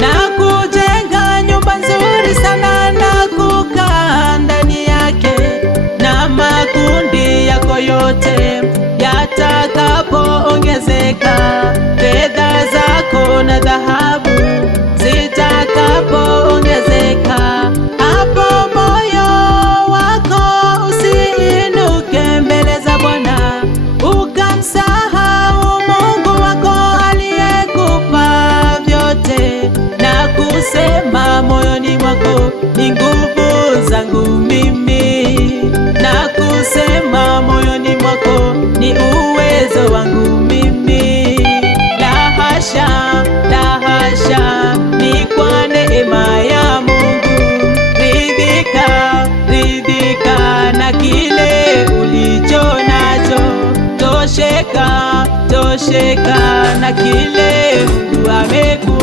na kujenga nyumba nzuri sana na kukaa ndani yake, na makundi yako yote yatakapoongezeka, fedha zako na dhahabu zitakapoongezeka, hapo moyo wako usiinuke mbele za Bwana ukamsahau Mungu wako aliyekupa vyote, na kusema moyoni mwako, ni nguvu zangu mimi, na kusema moyoni mwako, ni uwezo wangu mimi. La hasha, la hasha, ni kwa neema ya Mungu. Ridhika, ridhika na kile ulicho nacho, tosheka, tosheka na kile Mungu amekupa.